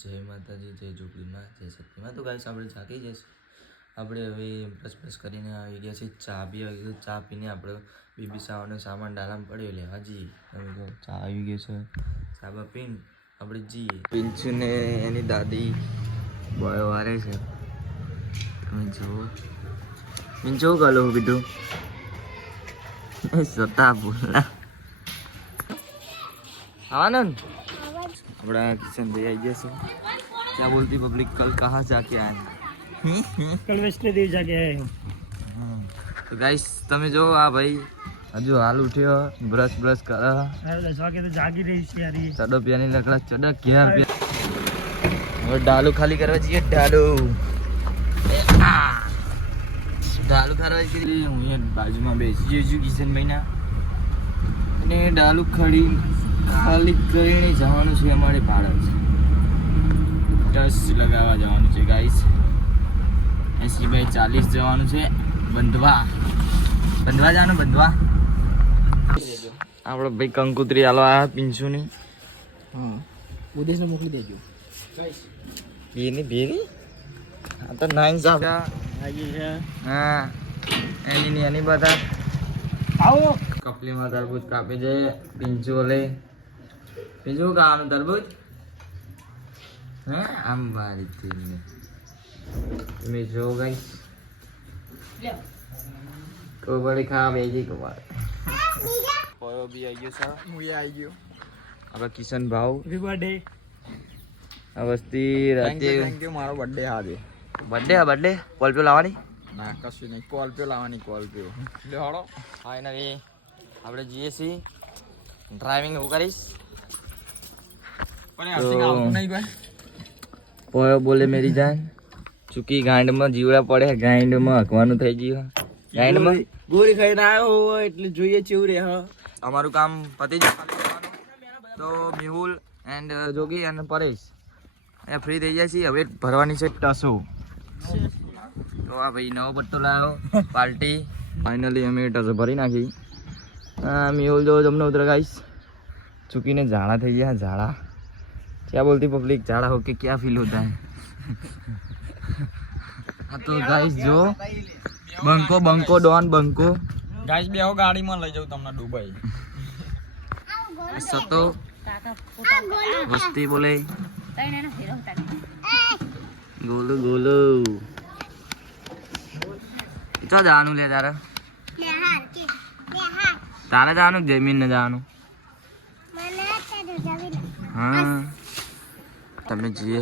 જય માતાજી, જય જોગીમાં, જય શક્તિમાં. તો ગાઈસ આપણે જાગી જઈશું. આપણે હવે બ્રશ કરીને આવી ગયા છે. ચા બી આવી ગઈ. ચા પીને આપણે બીબી સાવાનો સામાન ડાલામાં પડ્યો લેવા જઈએ. હવે જો ચા આવી ગઈ છે. સાબા પીને આપણે જઈએ. પિંચુ ને એની દાદી બોય વારે છે. તમે જુઓ પિંચુ ગલો કીધું સતા બોલા आवाना अपना किशन भैया जैसे क्या बोलती पब्लिक कल कहाँ जाके आए कल वैष्णो देवी जाके आए तो गाइस તમે જો આ ભાઈ હજુ હાલ ઉઠ્યો બ્રશ કરે 10 વાગે તો જાગી રહી છે યાર ये ચડો પિયાની લકડા ચડક ક્યાં હવે ડાલુ ખાલી કરવા જઈએ ડાલુ કરવા જઈએ હું અહીંયા બાજુમાં બેસી જઉં છું કિશન ભાઈના અને ડાલુ ખાલી કરીને જવાનું છે અમારે પાડે છે ટચ લગાવવા જવાનું છે ગાઈસ 80/40 જવાનું છે બંધવા જવાનું બંધવા આપણે ભાઈ કંકુત્રી હાલો આ પિંચુની હા ઉદેશને મોકલી દેજો બેની આ તો નાઈન સાફ આજી છે હા એની બધા આવો કપલીમાં તરબૂચ કાપી છે પિંચુ લે પિંચુ ખાવાનું તરબૂચ હે આમ મારી થઈને તમે જો ગાઈસ કોબડી ખા બેજી કોબડ કોયો બી આવી ગયો સર હું આવી ગયો હવે કિશન ભાવ હેપી બર્થડે આ વસ્તી રાતે થેન્ક યુ મારો બર્થડે આજે બર્થડે કોલ્પ્યો લાવવાની ના કશું નહીં કોલ્પ્યો લાવવાની કોલ્પ્યો લે હળો ફાઇનલી આપણે જઈએ છીએ ડ્રાઇવિંગ હું કરીશ પણ હર્ષિંગ આવતું નહીં ભાઈ પોયો બોલે મેરી જાન ચૂકી ગાંડમાં જીવડા પડે ગાંડમાં હકવાનું થઈ ગયું ગાંડમાં ગોળી ખાઈને આવ્યો હોય એટલે જોઈએ ચેવું રે હા અમારું કામ પતી જાય તો મેહુલ એન્ડ જોગી અને પરેશ અહીંયા ફ્રી થઈ જાય છે હવે ભરવાની છે ટસો તો આ ભાઈ નવો પટ્ટો લાવ્યો પાર્ટી ફાઇનલી અમે ટસો ભરી નાખી મેહુલ જો જમનો ઉતર ગાઈશ ચૂકીને ઝાડા થઈ ગયા ઝાડા क्या बोलती पब्लिक झाड़ा होके क्या फील होता है हाँ तो गाइस जो बंको डॉन बंको ગાઈસ બેહો ગાડીમાં લઈ જાઉં તમને દુબઈ सतो वस्ती बोले गोलू क्या जानु ले तारा तारा जानु जमीन न जानु हाँ તમે જીએ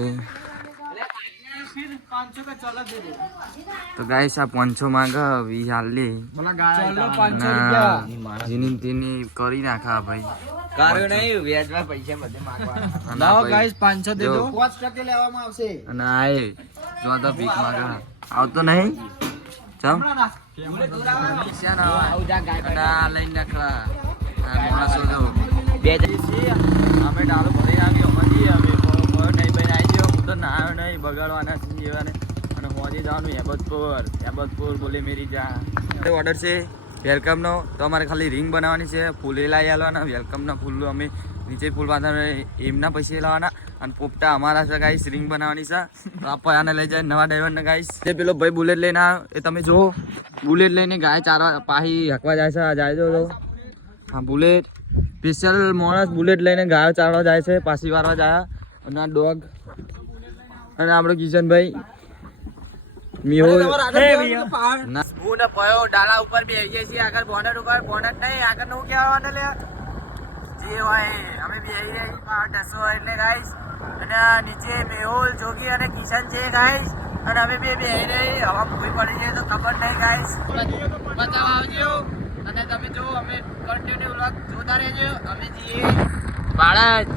તો ગાઈસ આ 500 માંગે 20 હાલ લે જીની તેની કરી નાખા ભાઈ કાર્યો નહીં વ્યાજમાં પૈસા બધે માંગવાના લાવો ગાઈસ 500 દે દો 5% લેવામાં આવશે અને આય જો તો ભીખ માંગા આવતો નહીં ચમ પૈસા ના આ લઈને નાખલા આ માણસો જો બે અમે ડાલો ભરી નાખ્યો મજી અમે નહીં ભાઈ આવી ગયો હું તો ના નહીં બગાડવાના જીવાને અને હોજી જવાનું હેબતપુર બોલે મેરી જા ઓર્ડર છે વેલકમનો તો અમારે ખાલી રિંગ બનાવવાની છે ફૂલ એ લાવી આવવાના વેલકમના ફૂલ અમે નીચે ફૂલ બાંધવાના એમના પૈસા લાવવાના અને પોપટા અમારા છે ગાઈસ રિંગ બનાવવાની છે તો આપણે આને લઈ જાય નવા ડ્રાઈવરને ગાઈસ જે પેલો ભાઈ બુલેટ લઈને આવ્યો એ તમે જુઓ બુલેટ લઈને ગાય ચારવા પાહી હાંકવા જાય છે જાય જો હા બુલેટ સ્પેશિયલ માણસ બુલેટ લઈને ગાયો ચારવા જાય છે પાછી વારવા જાય અને આ ડોગ અને આપણો કિશનભાઈ મેહુલ હું ને પયો ડાલા ઉપર બેસીએ છીએ આગળ બોનટ ઉપર બોનટ નહીં આગળ નું કહેવાને લે જે હોય અમે બેસી રહી ટસો એટલે ગાઈસ અને નીચે મેહુલ જોગી અને કિશન છે ગાઈસ અને અમે બે બેસી રહી હવા ભૂઈ પડી જાય તો ખબર નહીં ગાઈસ બતાવ આવજો અને તમે જો અમે કન્ટિન્યુ વ્લોગ જોતા રહેજો અમે જઈએ બાળજ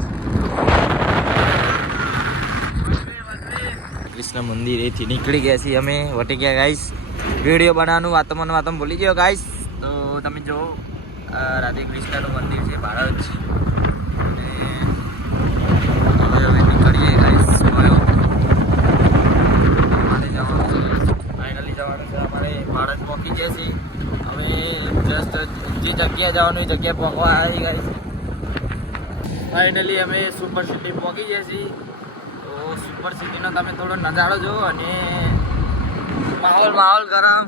કૃષ્ણ મંદિરેથી નીકળી ગયા છીએ અમે વટી ગયા ગાઈસ વિડીયો બનાવવાનું વાતમાં ભૂલી ગયો ગાઈસ તો તમે જો રાધે કૃષ્ણનું મંદિર છે ભારત અને હવે નીકળીએ ગાઈસ ફાઇનલી જવાનું છે અમારે ભારત પહોંચી ગયા છીએ હવે જસ્ટ જે જગ્યાએ જવાનું એ જગ્યાએ પહોંચવા આવી ગાઈસ ફાઇનલી અમે સુપર સિટી પહોંચી ગયા છીએ તો સુપર સિટીનો તમે થોડો નજારો જુઓ અને માહોલ ગરમ.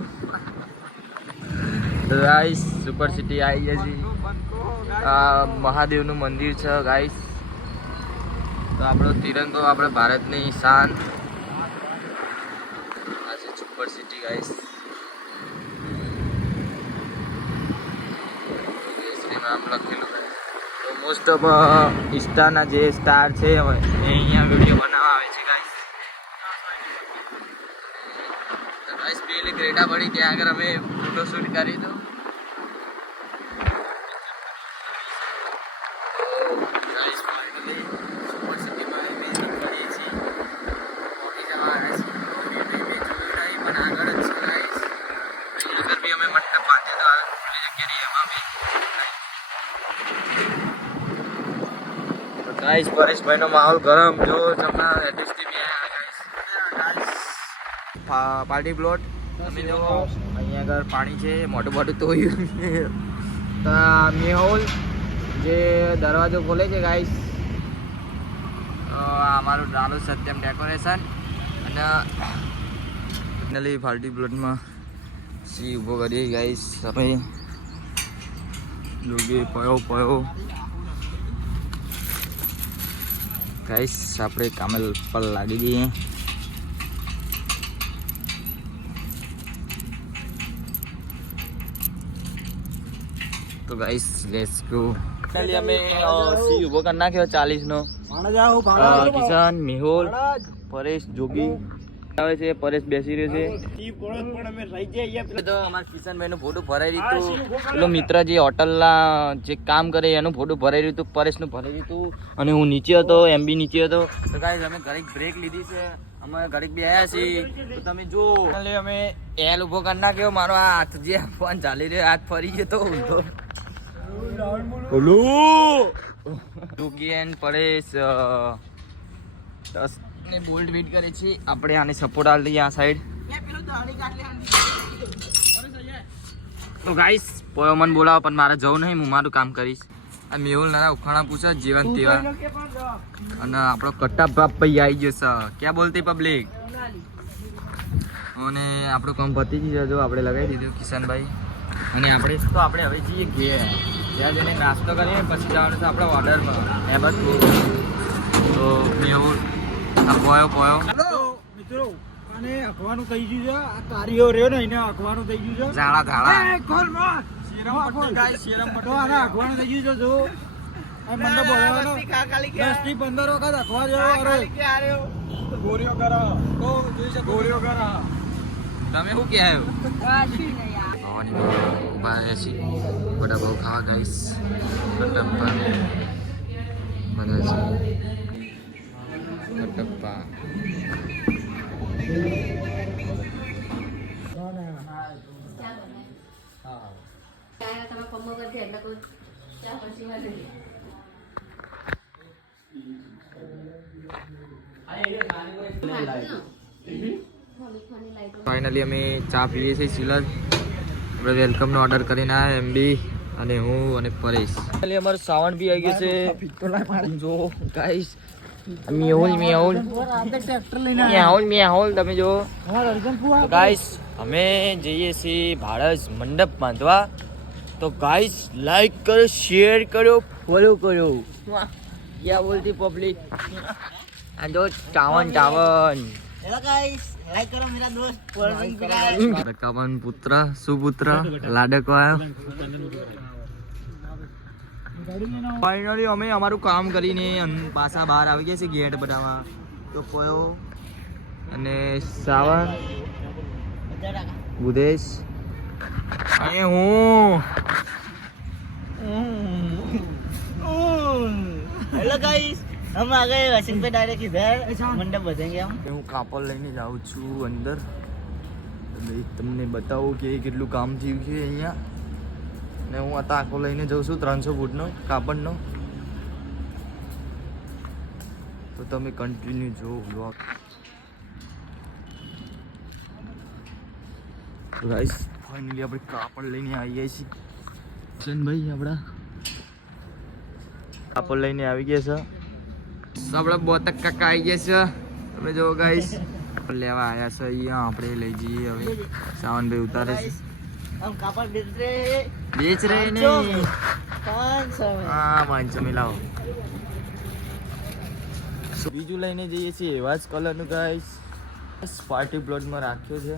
ગાઈસ સુપર સિટી આવી ગયા છે. આ મહાદેવનું મંદિર છે ગાઈસ. તો આપણો તિરંગો આપણે ભારતની શાન. આ છે સુપર સિટી ગાઈસ. નામ લખેલું છે. તો મોસ્ટ ઓફ ઇન્સ્ટાના જે સ્ટાર છે એ અહીંયા વિડીયો બનાવવા આવે છે ગાઈસ. તો ગાઈસ પેલી ક્રેટા પડી ત્યાં આગળ અમે ફોટો શૂટ કરી દો. ગાઈસ ફાઇનલી સુપર સિટીમાં અમે નીકળીએ છીએ. પહોંચી જવાના છીએ. પણ આગળ જ છે ગાઈસ. આગળ બી અમે મંડપ બાંધે તો આગળ ખુલ્લી જગ્યા રહી એમાં બી ગાઈસ પરેશભાઈનો માહોલ ગરમ. જો તમને એડ્રેસથી બી ગાઈસ પાર્ટી પ્લોટ તમે જો અહીંયા આગળ પાણી છે મોટું મોટું તોયું. તો મેહોલ જે દરવાજો ખોલે છે ગાઈસ. અમારું ચાલુ સત્યમ ડેકોરેશન અને ફાઇનલી પાર્ટી પ્લોટમાં સી ઊભો કરીએ ગાઈસ. અમે જોગી પયો ગાઈસ આપણે કામે પર લાગી જઈએ. તો ગાઈસ લેટ્સ ગો. ફાઇનલી અમે સી ઊભો કરી નાખ્યો 40 નો. કિશન, મેહુલ, પરેશ, જોગી આવે છે. પરેશ બેસી રહ્યો છે. તો અમારા કિશનભાઈ નું ફોટો ભરાઈ રહ્યું હતું. પેલો મિત્ર જે હોટલના જે કામ કરે એનું ફોટો ભરાઈ રહ્યું હતું. પરેશનું ભરાઈ રહ્યું હતું અને હું નીચે હતો, MB નીચે હતો. તો ગાઈસ અમે ઘડીક બ્રેક લીધી છે. અમે ઘડીક બે આવ્યા છીએ. તો તમે જો અમે એલ ઉભો કરી નાખ્યો. મારો આ હાથ જે ફોન ચાલી રહ્યો હાથ ફરી ગયો તો ઊંધો. જોગી એન્ડ પરેશ ને બોલ્ટ વેટ કરે છે. આપણે આને સપોર્ટ આલ દઈએ આ સાઈડ. તો ગાઈસ પોયો મને બોલાવો પણ મારે જવું નહીં. હું મારું કામ કરીશ. આ મેહુલ નાના ઉખાણા પૂછે જીવન તેવા. અને આપણો કટ્ટા બાપ ભાઈ આવી ગયો છે. ક્યાં બોલતી પબ્લિક. અને આપણું કામ પતી ગયું. જો આપણે લગાવી દીધું કિશનભાઈ. અને આપણે હવે જઈએ ઘેર. ત્યાં જઈને નાસ્તો કરીએ પછી જવાનું છે આપણે ઓર્ડરમાં. એ બધું તો મેહુલ પોયો મિત્રો અને અખવાનું થઈ ગયું છે. આ કારીઓ રહ્યો ને એને અખવાનું થઈ ગયું છે. ઝાડા શેરમ પટો આને અખવાનું થઈ ગયું છે. જો આ મંડપ બોલાવવાનો 10 થી 15 વખત અખવા જેવો અરે ગોરીઓ કરા તો જોઈ શકો ગોરીઓ કરા. તમે શું કે આવ્યો ખાવાની ઉભા છે. વડાપાવ ખાવા ગાઈસ મંડપ પર બધા છે. કટપ્પા ફાઇનલી અમે ચા પીએ છીએ સિલર. આપણે વેલકમનો ઓર્ડર કરીને આવ્યા MB અને હું અને પરેશ. અમારું સાવન બી આવી ગયું છે. જો ગાઈસ મેહુલ તમે જો ગાઈસ અમે જઈએ છીએ ભાડજ મંડપ બાંધવા. તો ગાઈસ લાઈક કરો, શેર કરો, ફોલો કરો. ક્યાં બોલતી પબ્લિક. આ જો ચાવન હેલો ગાઈસ લાઈક કરો મેરા દોસ્ત કોલ્ડ ડ્રિંક પીરા. રકાબન પુત્ર સુપુત્ર લાડકો આવ્યો. ફાઇનલી અમે અમારું કામ કરીને પાછા બહાર આવી ગયા છીએ ગેટ બનાવવા. તો કોયો અને સાવન બુદેશ અને હું. હેલો ગાઈસ हम आ गए वैसे पे डायरेक्ट इधर मंडप बजेंगे हम. હું કાપડ લઈને જાઉં છું અંદર. તમને બતાવું કે કેટલું કામ થયું છે અહીંયા. ને હું આ આખો લઈને જઉં છું 300 ફૂટનો કાપડનો. તો તમે કન્ટિન્યુ જો વ્લોગ. ગાઈસ ફાઇનલી આપણે કાપડ લઈને આવી ગયા છીએ. કિશનભાઈ આપણા કાપડ લઈને આવી ગયા છે. આપણે બોતક કાકા આવી ગયા છે તમે જો ગાઈસ લેવા આયા છે અહીંયા આપણે લઈ જઈએ હવે સાવનભાઈ ઉતારે છે हम कापड़ बेच रहे बेच रहे नहीं 500 मिलाओ બીજું લઈને જઈએ છીએ એવા જ કલરનું ગાઈસ પાર્ટી પ્લોટમાં રાખ્યો છે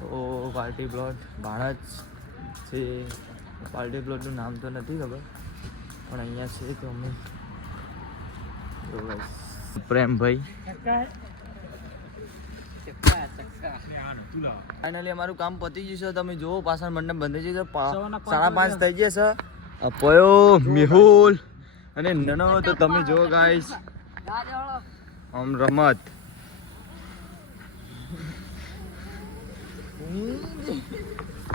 તો પાર્ટી પ્લોટ ભાડા જ છે પાર્ટી પ્લોટનું નામ તો નથી ખબર પણ અહીંયા છે તો અમે પ્રેમભાઈ ફાઇનલી અમારું કામ પતી ગયું છે તમે જુઓ પાછળ મંડપ બંધ થઈ જશે 5:30 થઈ જશે અપયો મેહુલ અને નનો તો તમે જુઓ ગાઈસ આમ રમત